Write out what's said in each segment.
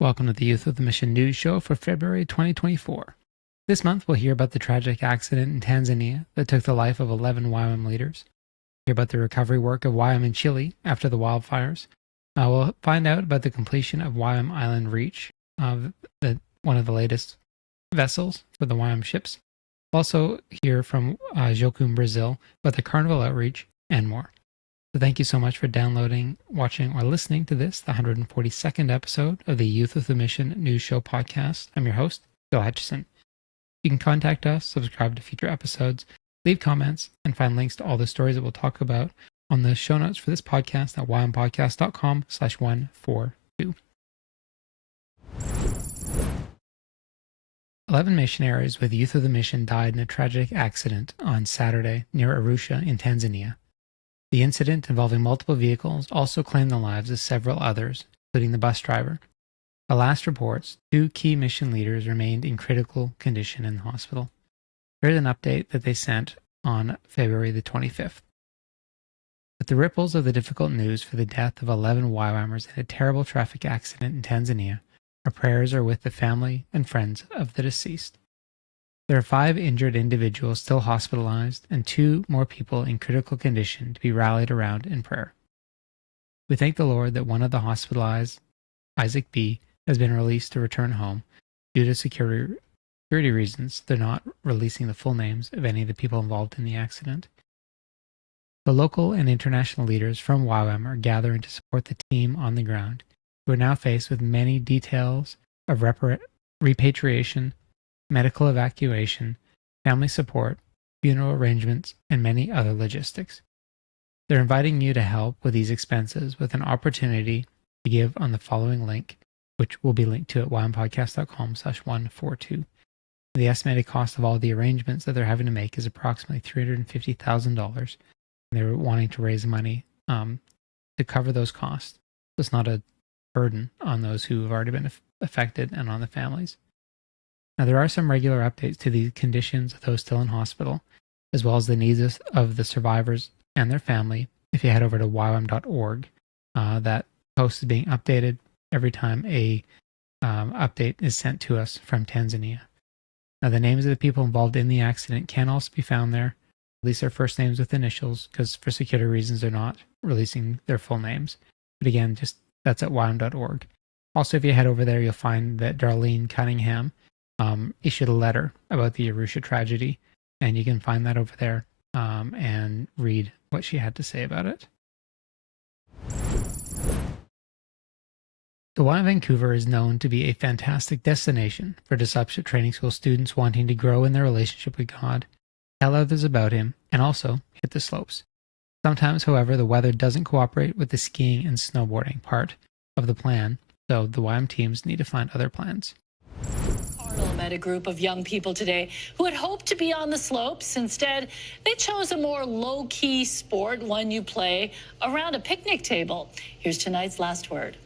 Welcome to the Youth with the Mission News Show for February 2024. This month, we'll hear about the tragic accident in Tanzania that took the life of 11 YWAM leaders. Hear about the recovery work of YWAM in Chile after the wildfires. We'll find out about the completion of YWAM Island Reach, one of the latest vessels for the YWAM ships. We'll also hear from JOCUM Brazil about the Carnival Outreach and more. So thank you so much for downloading, watching, or listening to this, the 142nd episode of the Youth with a Mission News Show podcast. I'm your host, Bill Hutchison. You can contact us, subscribe to future episodes, leave comments, and find links to all the stories that we'll talk about on the show notes for this podcast at ywampodcast.com/142. 11 missionaries with Youth of the Mission died in a tragic accident on Saturday near Arusha in Tanzania. The incident, involving multiple vehicles, also claimed the lives of several others, including the bus driver. At last reports, 2 key mission leaders remained in critical condition in the hospital. Here's an update that they sent on February the 25th. With the ripples of the difficult news for the death of 11 YWAMers in a terrible traffic accident in Tanzania, our prayers are with the family and friends of the deceased. There are 5 injured individuals still hospitalized and 2 more people in critical condition to be rallied around in prayer. We thank the Lord that one of the hospitalized, Isaac B., has been released to return home. Due to security reasons, they're not releasing the full names of any of the people involved in the accident. The local and international leaders from YWAM are gathering to support the team on the ground, who are now faced with many details of repatriation, medical evacuation, family support, funeral arrangements, and many other logistics. They're inviting you to help with these expenses with an opportunity to give on the following link, which will be linked to at ywampodcast.com/142. The estimated cost of all the arrangements that they're having to make is approximately $350,000. And they're wanting to raise money to cover those costs. So it's not a burden on those who have already been affected and on the families. Now, there are some regular updates to the conditions of those still in hospital, as well as the needs of the survivors and their family. If you head over to ywam.org, that post is being updated every time a update is sent to us from Tanzania. Now, the names of the people involved in the accident can also be found there, at least their first names with initials, because for security reasons, they're not releasing their full names. But again, that's at ywam.org. Also, if you head over there, you'll find that Darlene Cunningham issued a letter about the Arusha tragedy, and you can find that over there and read what she had to say about it. The YWAM Vancouver is known to be a fantastic destination for discipleship training school students wanting to grow in their relationship with God, tell others about Him, and also hit the slopes. Sometimes, however, the weather doesn't cooperate with the skiing and snowboarding part of the plan, so the YWAM teams need to find other plans. Arnold met a group of young people today who had hoped to be on the slopes. Instead, they chose a more low-key sport, one you play around a picnic table. Here's tonight's last word.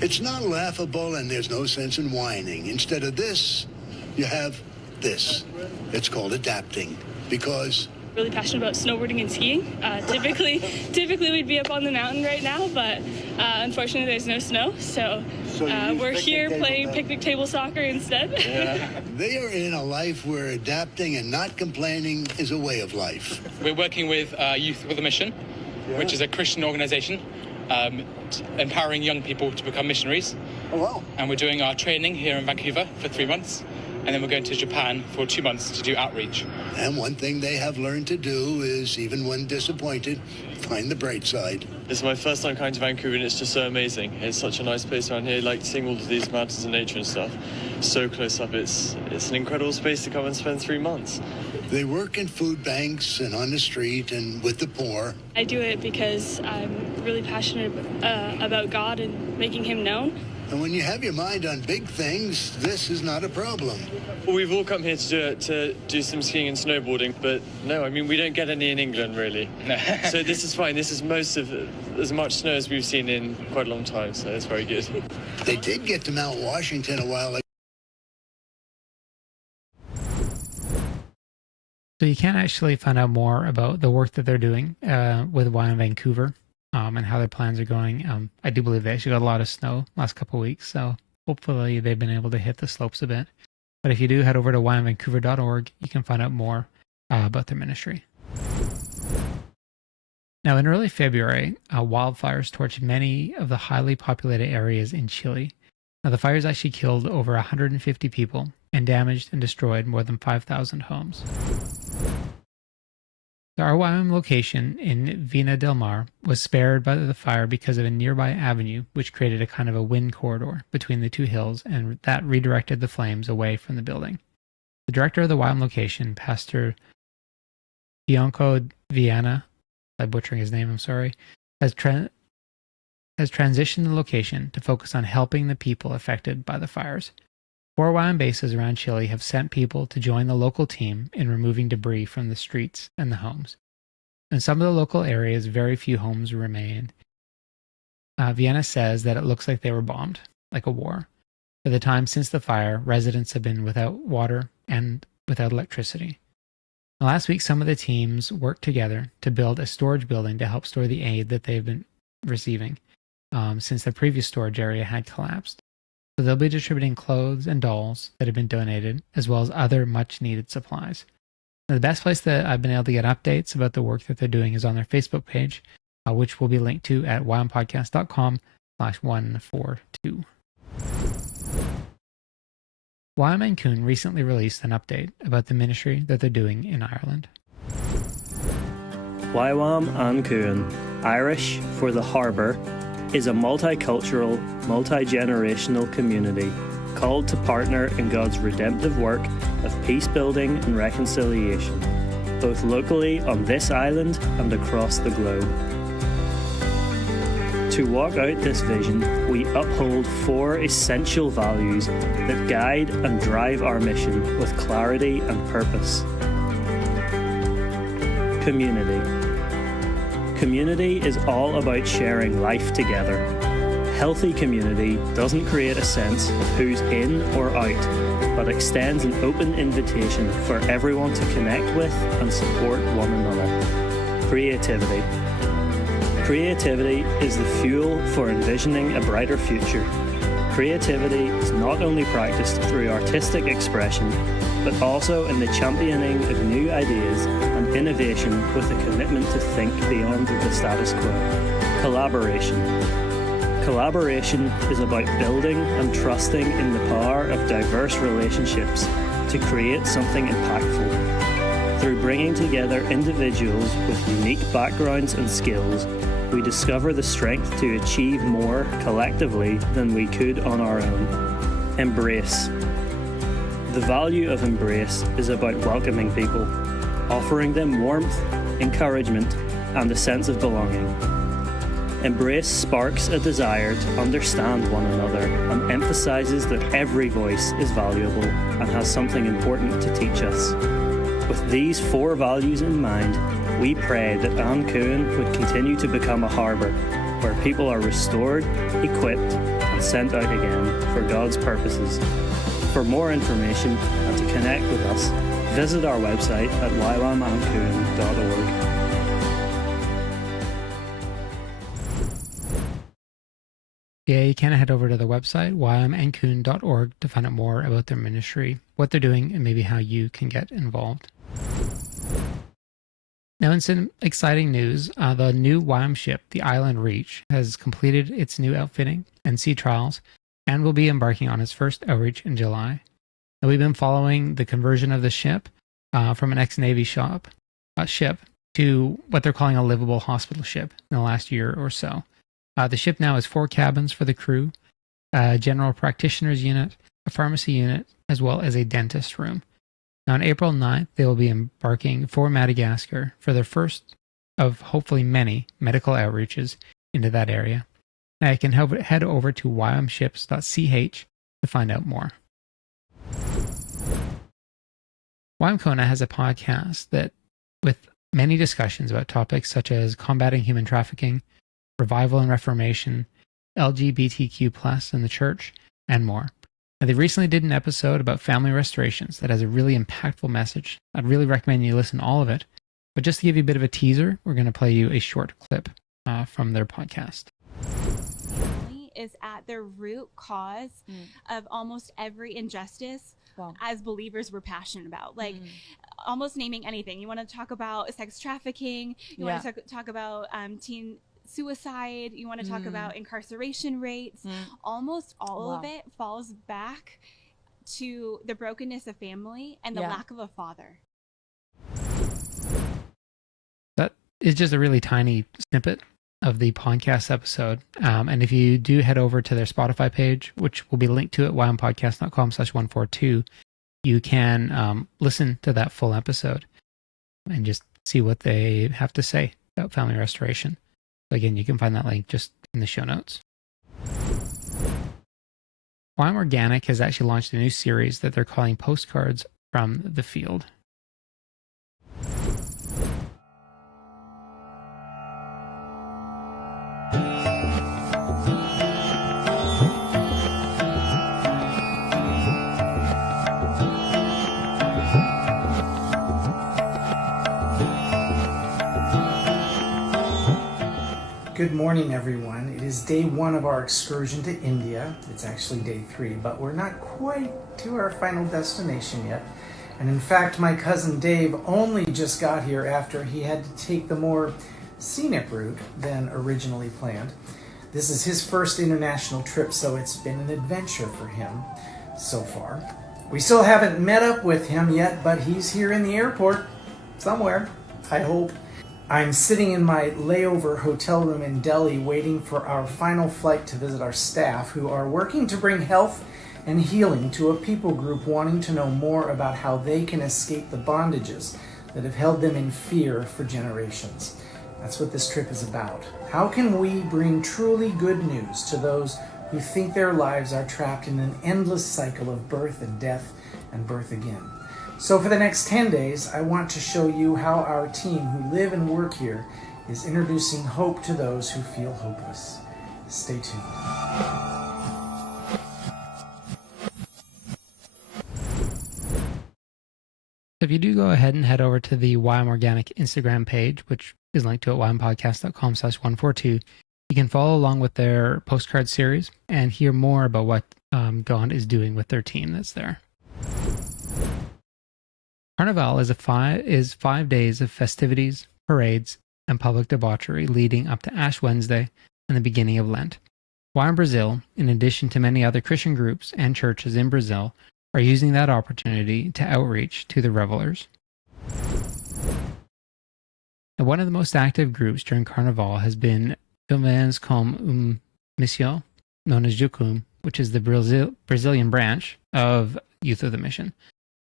It's not laughable, and there's no sense in whining. Instead of this, you have this. It's called adapting, because really passionate about snowboarding and skiing. Typically we'd be up on the mountain right now, but unfortunately there's no snow, so we're here playing picnic table soccer instead. Yeah. They are in a life where adapting and not complaining is a way of life. We're working with Youth with a Mission, which is a Christian organization empowering young people to become missionaries. Oh, wow. And we're doing our training here in Vancouver for 3 months. And then we're going to Japan for 2 months to do outreach. And one thing they have learned to do is, even when disappointed, find the bright side. It's my first time coming to Vancouver, and it's just so amazing. It's such a nice place around here, like seeing all of these mountains and nature and stuff. So close up, it's an incredible space to come and spend 3 months. They work in food banks and on the street and with the poor. I do it because I'm really passionate about God and making Him known. And when you have your mind on big things, this is not a problem. Well, we've all come here to do some skiing and snowboarding, but no, I mean, we don't get any in England, really. So this is fine. This is most of as much snow as we've seen in quite a long time, so it's very good. They did get to Mount Washington a while ago. So you can actually find out more about the work that they're doing with YWAM Vancouver and how their plans are going. I do believe they actually got a lot of snow last couple of weeks, so hopefully they've been able to hit the slopes a bit. But if you do, head over to YWAMvancouver.org. You can find out more about their ministry. Now, in early February, wildfires torched many of the highly populated areas in Chile. Now, the fires actually killed over 150 people and damaged and destroyed more than 5,000 homes. The YWAM location in Vina del Mar was spared by the fire because of a nearby avenue, which created a kind of a wind corridor between the two hills, and that redirected the flames away from the building. The director of the YWAM location, Pastor Bianco Viana, I'm butchering his name, I'm sorry, has transitioned the location to focus on helping the people affected by the fires. 4 YWAM bases around Chile have sent people to join the local team in removing debris from the streets and the homes. In some of the local areas, very few homes remain. Vienna says that it looks like they were bombed, like a war. For the time since the fire, residents have been without water and without electricity. Last week, some of the teams worked together to build a storage building to help store the aid that they've been receiving since the previous storage area had collapsed. So they'll be distributing clothes and dolls that have been donated, as well as other much-needed supplies. Now, the best place that I've been able to get updates about the work that they're doing is on their Facebook page, which will be linked to at YWAMpodcast.com/142. YWAM Ancún recently released an update about the ministry that they're doing in Ireland. YWAM Ancún, Irish for the harbour, is a multicultural, multi-generational community called to partner in God's redemptive work of peace building and reconciliation, both locally on this island and across the globe. To walk out this vision, we uphold 4 essential values that guide and drive our mission with clarity and purpose. Community. Community is all about sharing life together. Healthy community doesn't create a sense of who's in or out, but extends an open invitation for everyone to connect with and support one another. Creativity. Creativity is the fuel for envisioning a brighter future. Creativity is not only practiced through artistic expression, but also in the championing of new ideas and innovation with a commitment to think beyond the status quo. Collaboration. Collaboration is about building and trusting in the power of diverse relationships to create something impactful. Through bringing together individuals with unique backgrounds and skills, we discover the strength to achieve more collectively than we could on our own. Embrace. The value of embrace is about welcoming people, offering them warmth, encouragement, and a sense of belonging. Embrace sparks a desire to understand one another and emphasizes that every voice is valuable and has something important to teach us. With these 4 values in mind, we pray that Ancún would continue to become a harbour where people are restored, equipped, and sent out again for God's purposes. For more information and to connect with us, visit our website at YWAMancún.org. Yeah, you can head over to the website, YWAMancún.org, to find out more about their ministry, what they're doing, and maybe how you can get involved. Now, in some exciting news, the new YWAM ship, the Island Reach, has completed its new outfitting and sea trials and will be embarking on its first outreach in July. Now, we've been following the conversion of the ship from an ex-Navy ship to what they're calling a livable hospital ship in the last year or so. The ship now has 4 cabins for the crew, a general practitioner's unit, a pharmacy unit, as well as a dentist room. Now, on April 9th, they will be embarking for Madagascar for their first of hopefully many medical outreaches into that area. Now, you can head over to ywamships.ch to find out more. YWAM Kona has a podcast that with many discussions about topics such as combating human trafficking, revival and reformation, LGBTQ+ in the church, and more. Now, they recently did an episode about family restorations that has a really impactful message. I'd really recommend you listen to all of it. But just to give you a bit of a teaser, we're going to play you a short clip from their podcast. Family is at the root cause of almost every injustice. Wow. As believers we're passionate about, like almost naming anything. You want to talk about sex trafficking, you want to talk about teen suicide, you want to talk about incarceration rates, almost all of it falls back to the brokenness of family and the lack of a father. That is just a really tiny snippet of the podcast episode. And if you do head over to their Spotify page, which will be linked to at ywampodcast.com/142, you can listen to that full episode and just see what they have to say about family restoration. Again, you can find that link just in the show notes. YWAM Organic has actually launched a new series that they're calling Postcards from the Field. Good morning, everyone. It is day 1 of our excursion to India. It's actually day 3, but we're not quite to our final destination yet. And in fact, my cousin Dave only just got here after he had to take the more scenic route than originally planned. This is his first international trip, so it's been an adventure for him so far. We still haven't met up with him yet, but he's here in the airport somewhere, I hope. I'm sitting in my layover hotel room in Delhi waiting for our final flight to visit our staff, who are working to bring health and healing to a people group wanting to know more about how they can escape the bondages that have held them in fear for generations. That's what this trip is about. How can we bring truly good news to those who think their lives are trapped in an endless cycle of birth and death and birth again? So for the next 10 days, I want to show you how our team who live and work here is introducing hope to those who feel hopeless. Stay tuned. If you do go ahead and head over to the YWAM Organic Instagram page, which is linked to at ywampodcast.com/142, you can follow along with their postcard series and hear more about what God is doing with their team that's there. Carnival is 5 days of festivities, parades, and public debauchery leading up to Ash Wednesday and the beginning of Lent. YWAM Brazil, in addition to many other Christian groups and churches in Brazil, are using that opportunity to outreach to the revelers. And one of the most active groups during Carnival has been Jovens com Missão, known as JOCUM, which is the Brazilian branch of Youth of the Mission.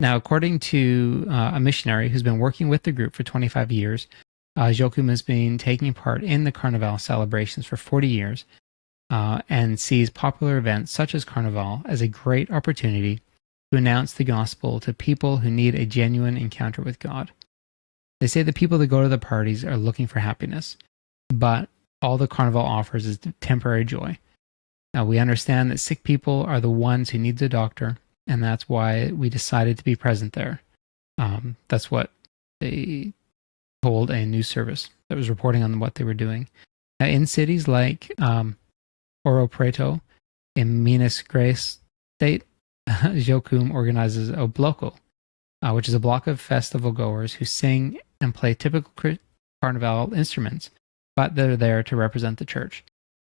Now, according to a missionary who's been working with the group for 25 years, JOCUM has been taking part in the Carnival celebrations for 40 years and sees popular events such as Carnival as a great opportunity to announce the gospel to people who need a genuine encounter with God. They say the people that go to the parties are looking for happiness, but all the Carnival offers is temporary joy. Now, we understand that sick people are the ones who need the doctor, and that's why we decided to be present there. That's what they told a news service that was reporting on what they were doing. In cities like Ouro Preto in Minas Gerais state, JOCUM organizes a bloco, which is a block of festival goers who sing and play typical Carnival instruments, but they're there to represent the church.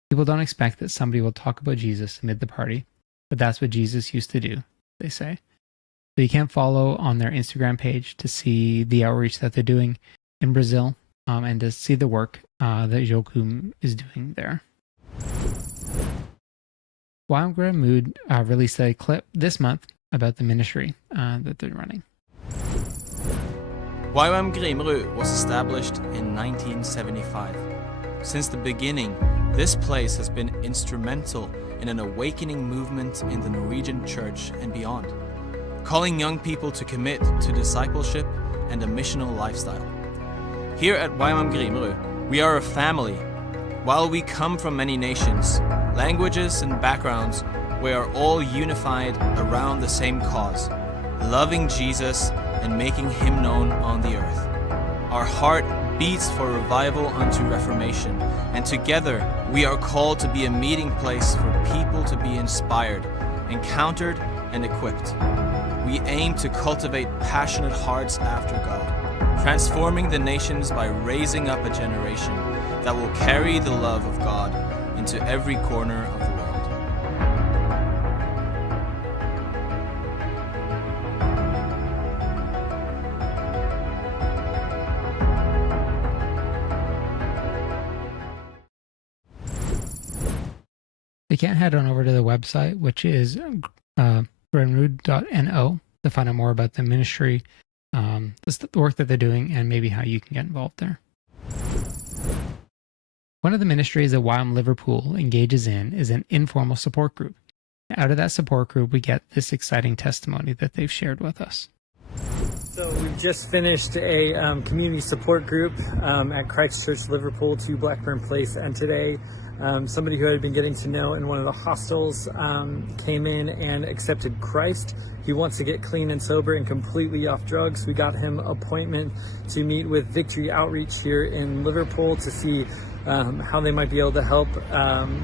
People don't expect that somebody will talk about Jesus amid the party, but that's what Jesus used to do, they say. So you can follow on their Instagram page to see the outreach that they're doing in Brazil and to see the work that JOCUM is doing there. YWAM Mood released a clip this month about the ministry that they're running. YWAM Grimmerud was established in 1975. Since the beginning, this place has been instrumental in an awakening movement in the Norwegian church and beyond, calling young people to commit to discipleship and a missional lifestyle. Here at YWAM Grimmerud, we are a family. While we come from many nations, languages and backgrounds, we are all unified around the same cause, loving Jesus and making Him known on the earth. Our heart beats for revival unto reformation, and together we are called to be a meeting place for people to be inspired, encountered, and equipped. We aim to cultivate passionate hearts after God, transforming the nations by raising up a generation that will carry the love of God into every corner of the world. You can head on over to the website, which is grenrud.no, to find out more about the ministry, the work that they're doing, and maybe how you can get involved there. One of the ministries that YWAM Liverpool engages in is an informal support group. Out of that support group, we get this exciting testimony that they've shared with us. So we've just finished a community support group at Christchurch, Liverpool, 2 Blackburn Place, and today somebody who I had been getting to know in one of the hostels came in and accepted Christ. He wants to get clean and sober and completely off drugs. We got him an appointment to meet with Victory Outreach here in Liverpool to see how they might be able to help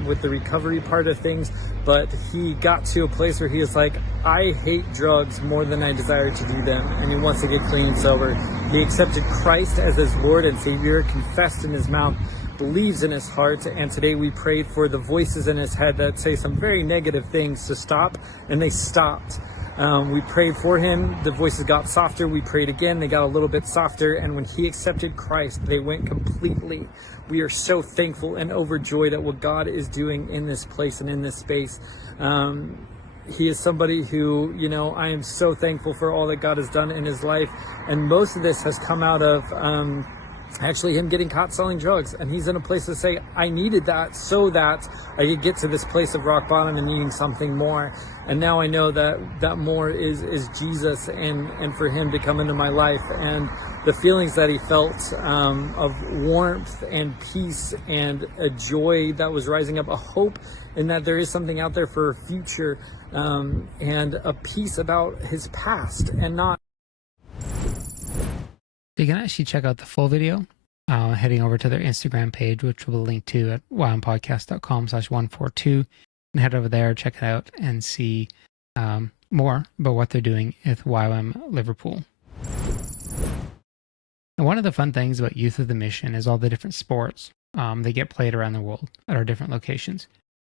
with the recovery part of things. But he got to a place where he was like, I hate drugs more than I desire to do them, and he wants to get clean and sober. He accepted Christ as his Lord and Savior, confessed in his mouth, believes in his heart, and today we prayed for the voices in his head that say some very negative things to stop, and they stopped. We prayed for him, the voices got softer, we prayed again, they got a little bit softer, and when he accepted Christ, they went completely. We are so thankful and overjoyed at what God is doing in this place and in this space. He is somebody who, you know, I am so thankful for all that God has done in his life, and most of this has come out of actually him getting caught selling drugs, and he's in a place to say, I needed that so that I could get to this place of rock bottom and needing something more. And now I know that that more is Jesus, and for him to come into my life, and the feelings that he felt of warmth and peace and a joy that was rising up, a hope in that there is something out there for a future, and a peace about his past and not. You can actually check out the full video heading over to their Instagram page, which we'll link to at ywampodcast.com/142, and head over there, check it out, and see more about what they're doing with YWAM Liverpool. And one of the fun things about Youth of the Mission is all the different sports that get played around the world at our different locations.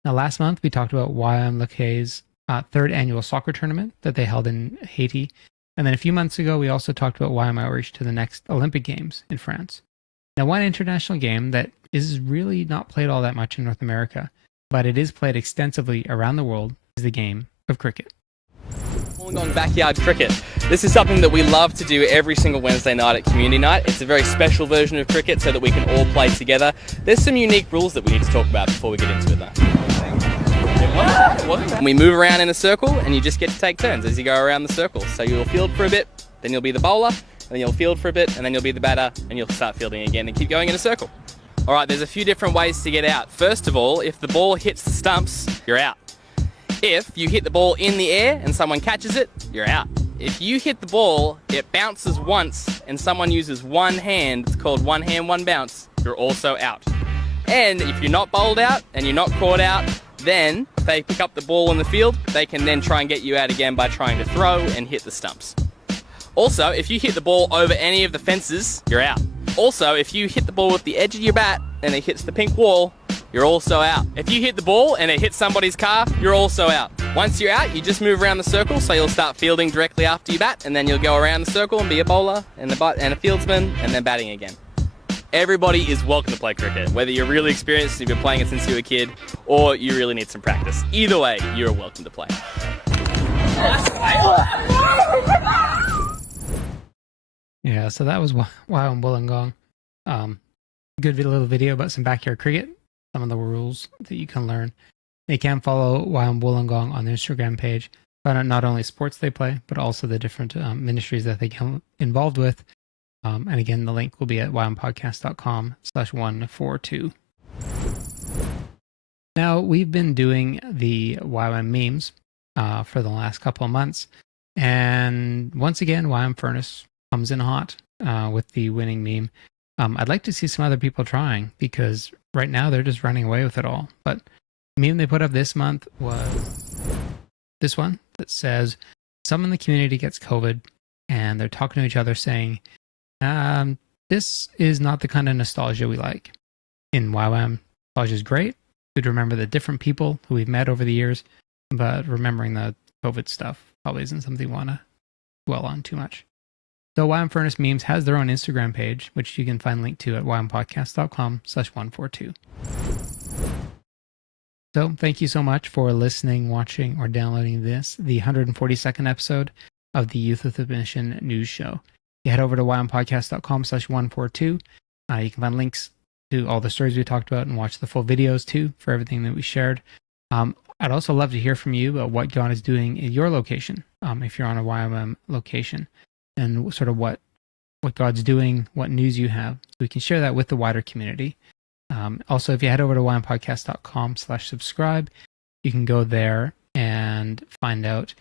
Now, last month we talked about YWAM Leque's 3rd annual soccer tournament that they held in Haiti. And then a few months ago, we also talked about YWAM Outreach to the next Olympic Games in France. Now, one international game that is really not played all that much in North America, but it is played extensively around the world, is the game of cricket. Wollongong backyard cricket. This is something that we love to do every single Wednesday night at community night. It's a very special version of cricket so that we can all play together. There's some unique rules that we need to talk about before we get into it though. We move around in a circle and you just get to take turns as you go around the circle. So you'll field for a bit, then you'll be the bowler, and then you'll field for a bit, and then you'll be the batter, and you'll start fielding again and keep going in a circle. All right, there's a few different ways to get out. First of all, if the ball hits the stumps, you're out. If you hit the ball in the air and someone catches it, you're out. If you hit the ball, it bounces once, and someone uses one hand, it's called one hand, one bounce, you're also out. And if you're not bowled out and you're not caught out, then if they pick up the ball in the field, they can then try and get you out again by trying to throw and hit the stumps. Also, if you hit the ball over any of the fences, you're out. Also, if you hit the ball with the edge of your bat and it hits the pink wall, you're also out. If you hit the ball and it hits somebody's car, you're also out. Once you're out, you just move around the circle, so you'll start fielding directly after you bat, and then you'll go around the circle and be a bowler and a fieldsman, and then batting again. Everybody is welcome to play cricket, whether you're really experienced, you've been playing it since you were a kid, or you really need some practice. Either way, you're welcome to play. Yeah, so that was YWAM Wollongong. Good little video about some backyard cricket, some of the rules that you can learn. You can follow YWAM Wollongong on their Instagram page, find out not only sports they play, but also the different ministries that they get involved with. And again, the link will be at ywampodcast.com/142. Now, we've been doing the YWAM memes for the last couple of months. And once again, YWAM Furnace comes in hot with the winning meme. I'd like to see some other people trying, because right now they're just running away with it all. But the meme they put up this month was this one that says, someone in the community gets COVID and they're talking to each other saying, this is not the kind of nostalgia we like. In YWAM, nostalgia is great. Good to remember the different people who we've met over the years, but remembering the COVID stuff probably isn't something we want to dwell on too much. So YWAM Furnace Memes has their own Instagram page, which you can find linked to at ywampodcast.com/142. So thank you so much for listening, watching, or downloading this, the 142nd episode of the Youth with a Mission news show. You head over to ywampodcast.com/142. You can find links to all the stories we talked about and watch the full videos too for everything that we shared. I'd also love to hear from you about what God is doing in your location, if you're on a YWAM location, and sort of what God's doing, what news you have, so we can share that with the wider community. Also, if you head over to ywampodcast.com/subscribe, you can go there and find out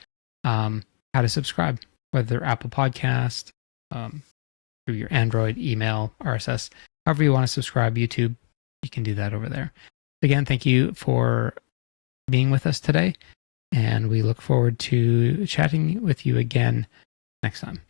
how to subscribe, whether Apple Podcast, through your Android, email, RSS, however you want to subscribe, YouTube, you can do that over there. Again, thank you for being with us today, and we look forward to chatting with you again next time.